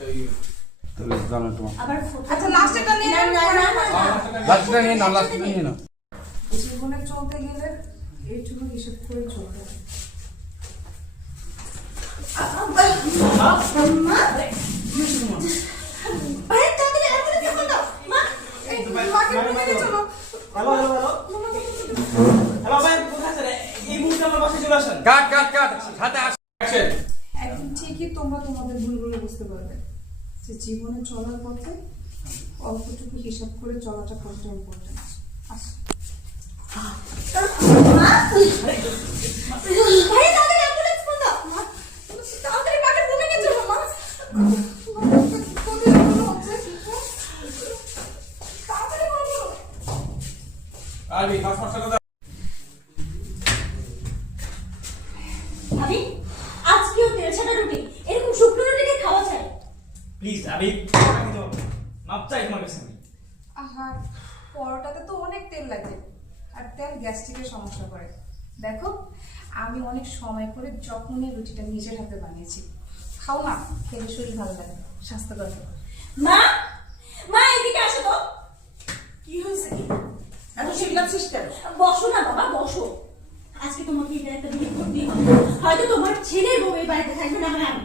তাহলে জানো তোমার আবার আচ্ছা লাস্টটা নিয়ে নাও। লাস্টটা নিয়ে নাও, লাস্টটা নিয়ে নাও। জীবনে চলতে গেলে এইটুকু হিসাব করে চলতে হবে। কাট কাট কাট সাথে আসেন। একদিন ঠিকই তোমরা তোমাদের ভুলগুলো বুঝতে পারবে যে জীবনে চলার পথে অল্পটুকু হিসাব করে চলাটা কতটা ইম্পর্টেন্ট। ভাবি আজকেও তেল ছাড়া রুটি, এরকম শুকনো রুটি খাওয়া চাই। প্লিজ আমি মাপ চাই তোমার কাছে। আহা, পরোটাতে তো অনেক তেল লাগে আর তেল গ্যাস্ট্রিকের সমস্যা করে। দেখো আমি অনেক সময় করে যখনই রুটিটা নিজের হাতে বানিয়েছি, খাও না, খেলে শরীর ভালো লাগে, স্বাস্থ্যকর। মা মা এদিকে আসো তো। কি হয়েছে? এত চিল্লাচ্ছিস কেন? বসো না বাবা, বসো। আজকে তোমাকে এটা একটা বিয়ে করতেই হবে। হয়তো তোমার ছেলের বউ এই বাড়িতে থাকবে না, হয় আমি।